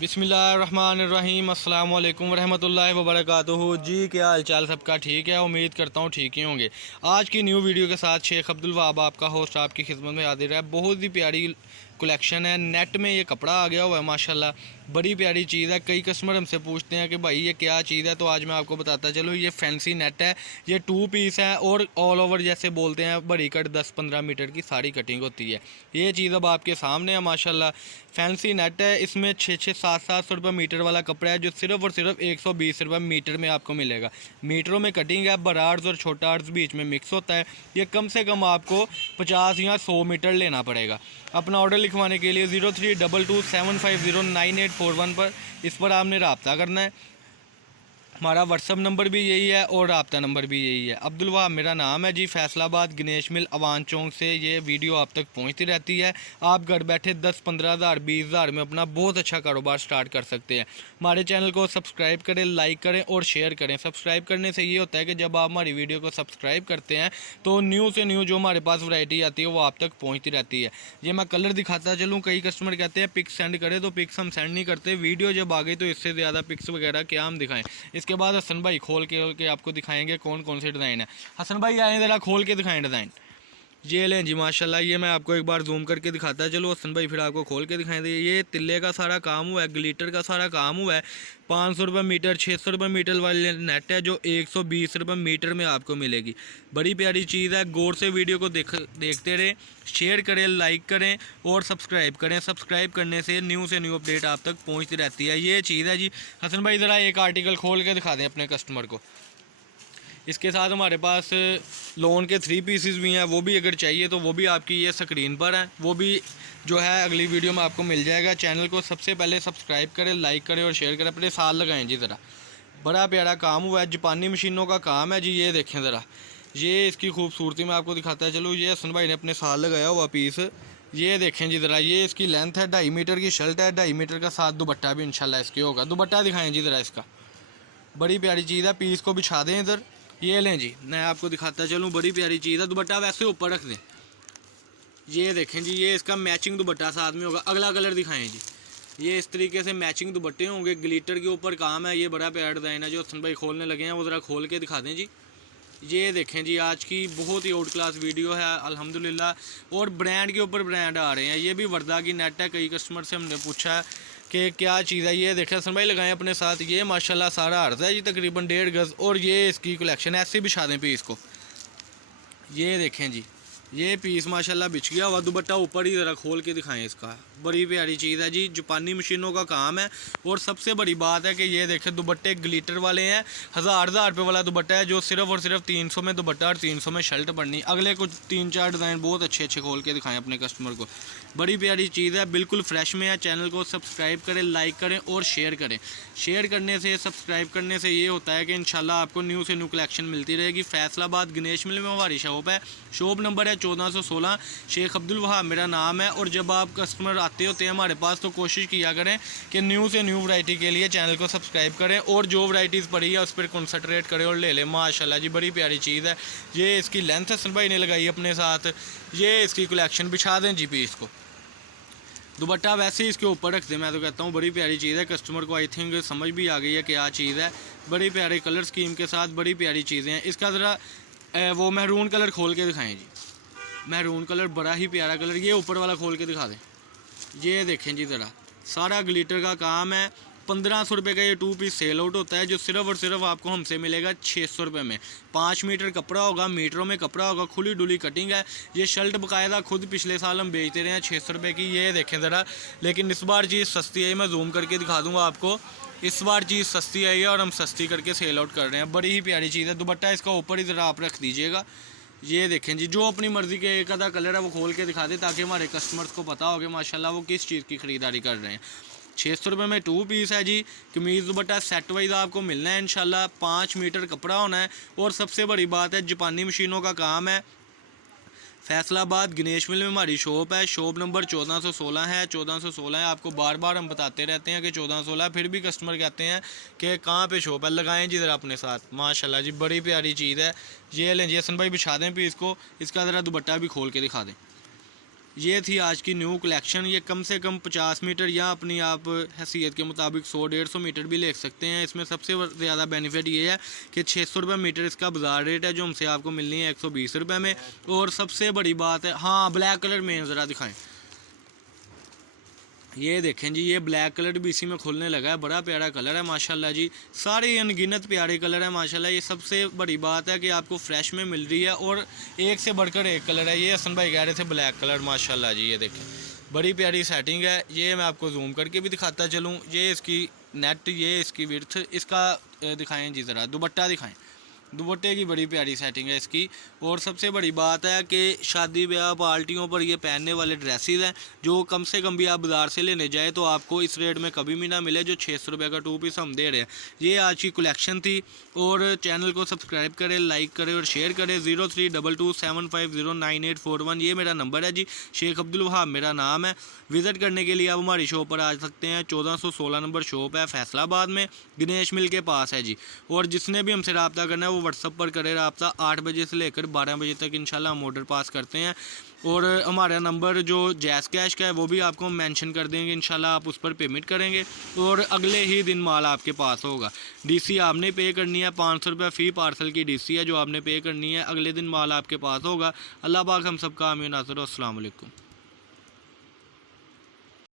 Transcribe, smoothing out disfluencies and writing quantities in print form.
बिस्मिल्लाहिर्रहमानिर्रहीम अस्सलाम वालेकुम रहमतुल्लाहि व बरकातुहू। जी क्या हाल चाल सबका ठीक है, उम्मीद करता हूँ ठीक ही होंगे। आज की न्यू वीडियो के साथ शेख अब्दुल वहाब आपका होस्ट आपकी खिदमत में हाजिर है। बहुत ही प्यारी कलेक्शन है, नेट में ये कपड़ा आ गया हुआ है माशाल्लाह, बड़ी प्यारी चीज़ है। कई कस्टमर हमसे पूछते हैं कि भाई ये क्या चीज़ है, तो आज मैं आपको बताता चलूँ। ये फैंसी नेट है, ये 2 पीस है और ऑल ओवर जैसे बोलते हैं बड़ी कट 10-15 मीटर की सारी कटिंग होती है। ये चीज़ अब आपके सामने है माशाल्लाह, फैंसी नेट है। इसमें 600-700 रुपये मीटर वाला कपड़ा है, जो सिर्फ और सिर्फ 120 रुपये मीटर में आपको मिलेगा। मीटरों में कटिंग है, बड़ा आर्ट्स और छोटा आर्ट्स बीच में मिक्स होता है। ये कम से कम आपको 50 या 100 मीटर लेना पड़ेगा। अपना ऑर्डर लिखवाने के लिए 0322750981 पर इस पर आपने रब्ता करना है। हमारा व्हाट्सअप नंबर भी यही है और रब्ता नंबर भी यही है। अब्दुल वहाब मेरा नाम है जी। फैसलाबाद गणेश मिल अवान चौक से ये वीडियो आप तक पहुंचती रहती है। आप घर बैठे 10-15 हज़ार 20 हज़ार में अपना बहुत अच्छा कारोबार स्टार्ट कर सकते हैं। हमारे चैनल को सब्सक्राइब करें, लाइक करें और शेयर करें। सब्सक्राइब करने से ये होता है कि जब आप हमारी वीडियो को सब्सक्राइब करते हैं तो न्यू से न्यू जो हमारे पास वैरायटी आती है वो आप तक पहुँचती रहती है। ये मैं कलर दिखाता चलूँ। कई कस्टमर कहते हैं पिक्स सेंड करें, तो पिक्स हम सेंड नहीं करते। वीडियो जब आ गई तो इससे ज़्यादा पिक्स वगैरह क्या हम दिखाएँ। इसके बाद हसन भाई खोल के आपको दिखाएंगे कौन कौन से डिज़ाइन है। हसन भाई आए ज़रा खोल के दिखाएं डिज़ाइन। ये लें जी माशाल्लाह, ये मैं आपको एक बार जूम करके दिखाता है। चलो हसन भाई फिर आपको खोल के दिखाएंगे। ये तिल्ले का सारा काम हुआ है, ग्लिटर का सारा काम हुआ है। 500 रुपये मीटर 600 रुपये मीटर वाली नेट है, जो 120 रुपये मीटर में आपको मिलेगी। बड़ी प्यारी चीज़ है। गौर से वीडियो को देखते रहें, शेयर करें, लाइक करें और सब्सक्राइब करें। सब्सक्राइब करने से न्यू अपडेट आप तक पहुँचती रहती है। ये चीज़ है जी। हसन भाई ज़रा एक आर्टिकल खोल के दिखा दें अपने कस्टमर को। इसके साथ हमारे पास लोन के 3 पीसेस भी हैं, वो भी अगर चाहिए तो वो भी आपकी ये स्क्रीन पर है। वो भी जो है अगली वीडियो में आपको मिल जाएगा। चैनल को सबसे पहले सब्सक्राइब करें, लाइक करें और शेयर करें। अपने साथ लगाएं जी ज़रा। बड़ा प्यारा काम हुआ है, जापानी मशीनों का काम है जी। ये देखें ज़रा, ये इसकी खूबसूरती मैं आपको दिखाता है। चलो ये हसन भाई ने अपने साथ लगाया हुआ पीस, ये देखें जी ज़रा। ये इसकी लेंथ है, 2.5 मीटर की शर्ट है, 2.5 मीटर का साथ दुपट्टा भी इंशाल्लाह इसके होगा। दुपट्टा दिखाएँ जी ज़रा इसका। बड़ी प्यारी चीज़ है। पीस को बिछा दें इधर। ये लें जी, मैं आपको दिखाता चलूँ। बड़ी प्यारी चीज़ है। दुपट्टा वैसे ऊपर रख दें। ये देखें जी, ये इसका मैचिंग दुपट्टा साथ में होगा। अगला कलर दिखाएं जी। ये इस तरीके से मैचिंग दुपट्टे होंगे, ग्लिटर के ऊपर काम है। ये बड़ा प्यारा डिज़ाइन है जो हसन भाई खोलने लगे हैं, वो ज़रा खोल के दिखा दें जी। ये देखें जी, आज की बहुत ही आउट क्लास वीडियो है अल्हम्दुलिल्लाह। और ब्रांड के ऊपर ब्रांड आ रहे हैं। ये भी वर्दा की नेट है। कई कस्टमर से हमने पूछा है कि क्या चीज़ है। ये देखें हसन भाई लगाएं अपने साथ। ये माशाल्लाह सारा अर्ज़ है जी, तकरीबन 1.5 गज़। और ये इसकी कलेक्शन ऐसे बिछा दें पीस को। ये देखें जी, ये पीस माशाल्लाह बिछ गया हुआ। दुपट्टा ऊपर ही ज़रा खोल के दिखाएं इसका। बड़ी प्यारी चीज़ है जी, जापानी मशीनों का काम है। और सबसे बड़ी बात है कि ये देखें दुपट्टे ग्लिटर वाले हैं। हज़ार रुपये वाला दुपट्टा है, जो सिर्फ और सिर्फ 300 में दुपट्टा और 300 में शर्ट पड़नी। अगले कुछ 3-4 डिज़ाइन बहुत अच्छे खोल के दिखाएं अपने कस्टमर को। बड़ी प्यारी चीज़ है, बिल्कुल फ्रेश में है। चैनल को सब्सक्राइब करें, लाइक करें और शेयर करें। शेयर करने से, सब्सक्राइब करने से ये होता है कि इंशाल्लाह आपको न्यू से न्यू कलेक्शन मिलती रहेगी। फैसलाबाद गणेश मिल में हमारी शॉप है। शॉप नंबर है 1416। शेख अब्दुल वहाब मेरा नाम है। और जब आप कस्टमर आते होते हैं हमारे पास, तो कोशिश किया करें कि न्यू से न्यू वैरायटी के लिए चैनल को सब्सक्राइब करें और जो वैरायटीज़ पड़ी है उस पर कंसंट्रेट करें और ले लें। माशाल्लाह जी, बड़ी प्यारी चीज़ है। ये इसकी लेंथ हसन भाई ने लगाई अपने साथ। ये इसकी कलेक्शन बिछा दें जी पीस को। दुपट्टा वैसे ही इसके ऊपर रख दें। मैं तो कहता हूँ बड़ी प्यारी चीज़ है। कस्टमर को आई थिंक समझ भी आ गई है क्या चीज़ है। बड़ी प्यारे कलर स्कीम के साथ बड़ी प्यारी चीज़ें हैं। इसका ज़रा वो महरून कलर खोल के दिखाएं जी। महरून कलर बड़ा ही प्यारा कलर। ये ऊपर वाला खोल के दिखा दें। ये देखें जी ज़रा, सारा ग्लिटर का काम है। 1500 रुपये का ये 2 पीस सेल आउट होता है, जो सिर्फ और सिर्फ आपको हमसे मिलेगा 600 रुपये में। 5 मीटर कपड़ा होगा, मीटरों में कपड़ा होगा, खुली डुली कटिंग है। ये शर्ट बाकायदा खुद पिछले साल हम बेचते रहे हैं 600 रुपये की। ये देखें ज़रा, लेकिन इस बार चीज़ सस्ती है। मैं जूम करके दिखा दूँगा आपको। इस बार चीज़ सस्ती आई है और हम सस्ती करके सेल आउट कर रहे हैं। बड़ी ही प्यारी चीज़ है। दुपट्टा इसका ऊपर ही ज़रा आप रख दीजिएगा। ये देखें जी, जो अपनी मर्ज़ी के एक आधा कलर है वो खोल के दिखा दे, ताकि हमारे कस्टमर्स को पता हो कि माशाल्लाह वो किस चीज़ की ख़रीदारी कर रहे हैं। 600 रुपये में 2 पीस है जी। कमीज़ दुपट्टा सेट वाइज आपको मिलना है इंशाल्लाह। 5 मीटर कपड़ा होना है। और सबसे बड़ी बात है, जापानी मशीनों का काम है। फैसलाबाद गणेश मिल में हमारी शॉप है। शॉप नंबर 1416 है। 1416 है। आपको बार बार हम बताते रहते हैं कि 1416, फिर भी कस्टमर कहते हैं कि कहाँ पे शॉप है। लगाएं जी ज़रा अपने साथ। माशाल्लाह जी, बड़ी प्यारी चीज़ है। ये लें जी हसन भाई, बिछा दें पीस को। इसका ज़रा दुपट्टा भी खोल के दिखा दें। ये थी आज की न्यू कलेक्शन। ये कम से कम 50 मीटर या अपनी आप हैसियत के मुताबिक 100-150 मीटर भी ले सकते हैं। इसमें सबसे ज़्यादा बेनिफिट ये है कि 600 रुपये मीटर इसका बाज़ार रेट है, जो हमसे आपको मिलनी है 120 रुपये में। और सबसे बड़ी बात है, हाँ ब्लैक कलर में ज़रा दिखाएं, ये देखें जी, ये ब्लैक कलर भी इसी में खुलने लगा है। बड़ा प्यारा कलर है माशाल्लाह जी, सारे अनगिनत प्यारे कलर है माशाल्लाह। ये सबसे बड़ी बात है कि आपको फ्रेश में मिल रही है और एक से बढ़कर एक कलर है। ये हसन भाई कह रहे थे ब्लैक कलर, माशाल्लाह जी ये देखें बड़ी प्यारी सेटिंग है। ये मैं आपको जूम करके भी दिखाता चलूँ। ये इसकी नेट, ये इसकी विड्थ, इसका दिखाएँ जी ज़रा, दुपट्टा दिखाएँ। दुपट्टे की बड़ी प्यारी सेटिंग है इसकी। और सबसे बड़ी बात है कि शादी ब्याह पार्टियों पर ये पहनने वाले ड्रेसेस हैं, जो कम से कम भी आप बाज़ार से लेने जाए तो आपको इस रेट में कभी भी ना मिले, जो 600 रुपये का 2 पीस हम दे रहे हैं। ये आज की कलेक्शन थी। और चैनल को सब्सक्राइब करें, लाइक करें और शेयर करें। 032275098841 ये मेरा नंबर है जी। शेख अब्दुल वहाब मेरा नाम है। विज़िट करने के लिए आप हमारी शॉप पर आ सकते हैं। 1416 नंबर शॉप है, फैसलाबाद में, गणेश मिल के पास है जी। और जिसने भी हमसे रब्ता करना है वो व्हाट्सअप पर करें रब्ता। 8 बजे से लेकर 12 बजे तक इंशाल्लाह हम ऑर्डर पास करते हैं। और हमारा नंबर जो जैस कैश का है वो भी आपको मेंशन कर देंगे, इंशाल्लाह आप उस पर पेमेंट करेंगे और अगले ही दिन माल आपके पास होगा। डीसी आपने पे करनी है, 500 रुपये फ़ी पार्सल की डीसी है जो आपने पे करनी है। अगले दिन माल आपके पास होगा। अल्लाह पाक हम सबका आमीन नाज़िर। अस्सलाम वालेकुम।